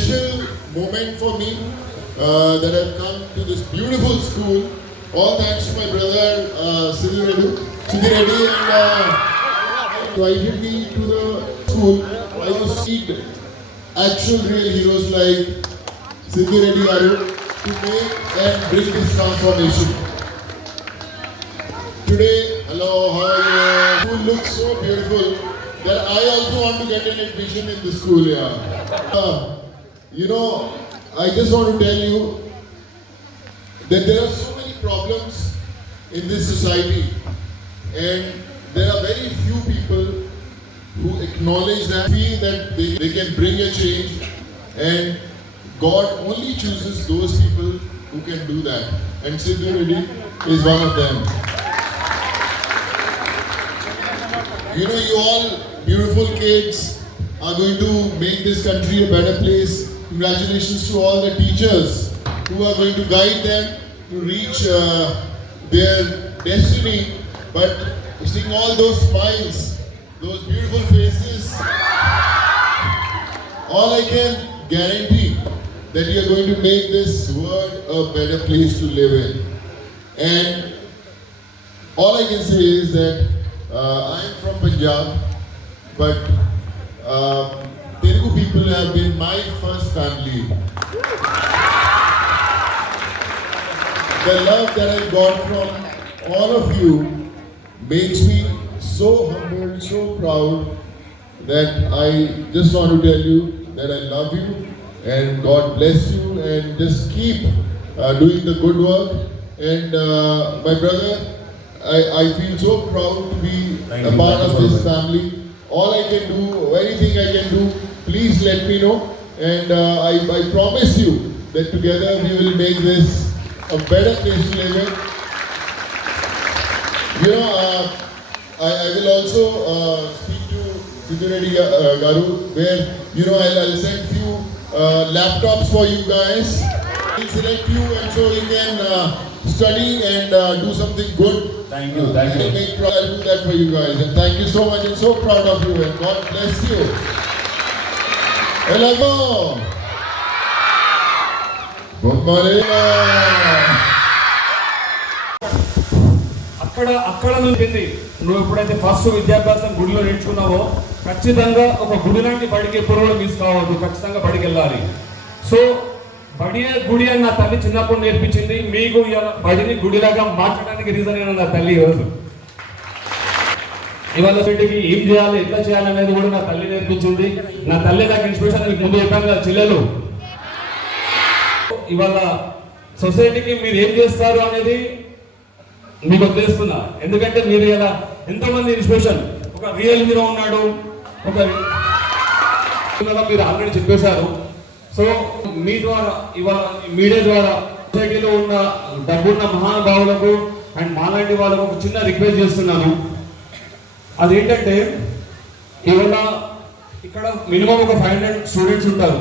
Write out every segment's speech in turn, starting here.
special moment for me that I've come to this beautiful school. All thanks to my brother Siddhi Reddy, and invited me to the school. I was seeing actual real heroes like Siddhi Reddy Garu to make and bring this transformation. Today, hello, how are you? School looks so beautiful that I also want to get an admission in the school. I just want to tell you that there are so many problems in this society, and there are very few people who acknowledge that, feel that they can bring a change, and God only chooses those people who can do that. And Siddhi Reddy is one of them. You all beautiful kids are going to make this country a better place. Congratulations to all the teachers who are going to guide them to reach their destiny. But seeing all those smiles, those beautiful faces, all I can guarantee that you are going to make this world a better place to live in. And all I can say is that I am from Punjab, but Telugu people have been my first family. The love that I got from all of you makes me so humble, so proud, that I just want to tell you that I love you and God bless you, and just keep doing the good work. And my brother, I feel so proud to be a part of this family. All I can do, anything I can do, please let me know. And I promise you that together we will make this a better place to live in. I will also speak to Siddhi Reddy Garu, where I'll send few laptops for you guys. I'll select you, and so you can study and do something good. Thank you. I'll do that for you guys. And thank you so much. I'm so proud of you, and God bless you. Hello. Good morning. అక్కడ నుంచి నువ్వు ఎప్పుడైతే ఫస్ట్ విద్యాభ్యాసం గుడిలో నేర్చుకున్నావో ఖచ్చితంగా ఒక గుడి లాంటి బడికి ఎప్పుడు మిస్ కావద్దు, ఖచ్చితంగా బడికి వెళ్ళాలి. సో గుడి అని నా తల్లి చిన్నప్పుడు నేర్పించింది. మీకు బడిని గుడిలాగా మార్చడానికి రీజన్ అయినా నా తల్లి ఈరోజు. ఇవాళ సొసైటీకి ఏం చేయాలి, ఎట్లా చేయాలి అనేది కూడా నా తల్లి నేర్పించింది. నా తల్లి నాకు ఇన్స్పిరేషన్. మీకు ముందు చెప్పాను కదా చెల్లెలు, ఇవాళ సొసైటీకి మీరు ఏం చేస్తారు అనేది మీకు వదిలేస్తున్నా. ఎందుకంటే మీరు ఇలా ఎంతోమంది ఇన్స్పిరేషన్, ఒక రియల్ హీరో ఉన్నాడు, ఒక మీరు ఆల్రెడీ చెప్పేశారు. సో మీ ద్వారా ఇవాళ మీడియా ద్వారా సొసైటీలో ఉన్న డబ్బున్న మహానుభావులకు అండ్ మాలాంటి వాళ్ళకు ఒక చిన్న రిక్వెస్ట్ చేస్తున్నాను. అదేంటంటే ఇవాళ ఇక్కడ మినిమం ఒక 500 స్టూడెంట్స్ ఉంటారు.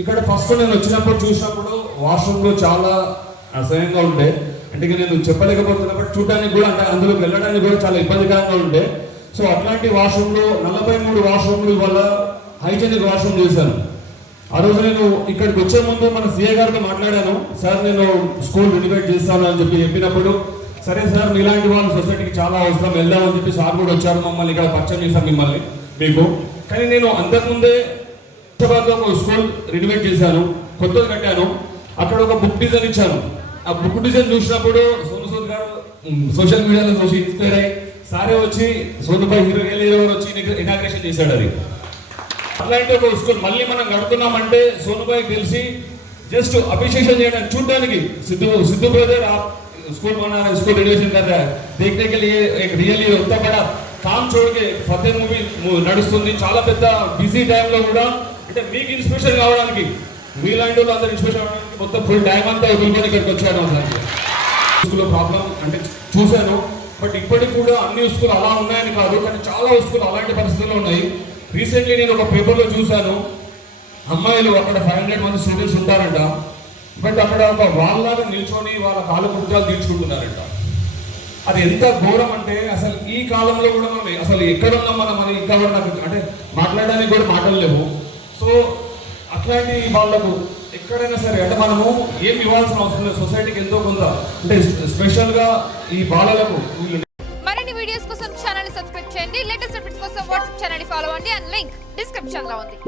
ఇక్కడ ఫస్ట్ నేను వచ్చినప్పుడు చూసినప్పుడు వాష్రూమ్లో చాలా అసహ్యంగా ఉండే, అంటే నేను చెప్పలేకపోతున్నా, బట్ చూడడానికి కూడా అంటే అందులోకి వెళ్ళడానికి కూడా చాలా ఇబ్బందికరంగా ఉండే. సో అట్లాంటి వాష్రూమ్లో 43 వాష్రూమ్లు ఇవాళ హైజెనిక్ వాష్రూమ్ చేశాను. ఆ రోజు నేను ఇక్కడికి వచ్చే ముందు మన సీఏ గారితో మాట్లాడాను. సార్ నేను స్కూల్ రెనోవేట్ చేస్తాను అని చెప్పినప్పుడు, సరే సార్ మీలాంటి వాళ్ళు సొసైటీకి చాలా అవసరం, వెళ్దామని చెప్పి సార్ కూడా వచ్చారు. మమ్మల్ని ఇక్కడ పరిచయం చేశాను మిమ్మల్ని మీకు. కానీ నేను అంతకుముందే హైదరాబాద్లో ఒక స్కూల్ రెనోవేట్ చేశాను, కొత్తది కట్టాను. అక్కడ ఒక బుక్ డిజైన్ ఇచ్చాను. ఆ బుక్ డిజైన్ చూసినప్పుడు సోను సూద్ గారు సోషల్ మీడియాలో చూసి ఇన్స్పైర్ అయ్యి సారే వచ్చి సోనుపై హీరో వచ్చి ఇనాగ్రేషన్ చేశాడు. అది అట్లాంటి ఒక స్కూల్ మళ్ళీ మనం కడుతున్నామంటే సోనుబాయి తెలిసి జస్ట్ అప్రిషియేషన్ చేయడానికి చూడడానికి सिद्धू ब्रदर आप स्कूल बना रहे, स्कूल रेनोवेशन कर रहा है, देखने के लिए एक रियली उतना बड़ा काम छोड़ के ఫతేహ్ మూవీ నడుస్తుంది. చాలా పెద్ద బిజీ టైంలో కూడా అంటే మీకు ఇన్స్పిరేషన్ కావడానికి, మీలాంటి వాళ్ళు అందరూ ఇన్స్పిరేషన్ అవ్వడానికి మొత్తం ఫుల్ టైం అంతా వదులుకొని ఇక్కడికి వచ్చాను. స్కూల్లో ప్రాబ్లం అంటే చూశాను, బట్ ఇప్పటికి కూడా అన్ని స్కూల్ అలా ఉన్నాయని కాదు, కానీ చాలా స్కూల్ అలాంటి పరిస్థితుల్లో ఉన్నాయి. రీసెంట్లీ నేను ఒక పేపర్లో చూశాను, అమ్మాయిలు అక్కడ 500 మంది స్టూడెంట్స్ ఉంటారంట, బట్ అక్కడ ఒక వాళ్ళలాగా నిల్చొని వాళ్ళ కాలు కుర్చాలు తీర్చుకుంటున్నారంట. అది ఎంత ఘోరం అంటే అసలు ఈ కాలంలో కూడా మనం అసలు ఎక్కడ ఉన్నాం మనం ఇంకా కూడా నాకు అంటే మాట్లాడడానికి కూడా మాటలు లేవు. సో అట్లాంటి వాళ్ళకు ఎక్కడైనా సరే అంటే మనము ఏం ఇవ్వాల్సిన అవసరం లేదు, సొసైటీకి ఎంతో కొంత అంటే స్పెషల్గా ఈ బాలలకు మరిన్ని వీడియోస్ కోసం ఛానల్ సబ్స్క్రైబ్ చేయండి. లేటెస్ట్ అప్డేట్స్ కోసం వాట్సాప్ ఛానల్ ఫాలో అవ్వండి. అండ్ లింక్ డిస్క్రిప్షన్ లో ఉంది.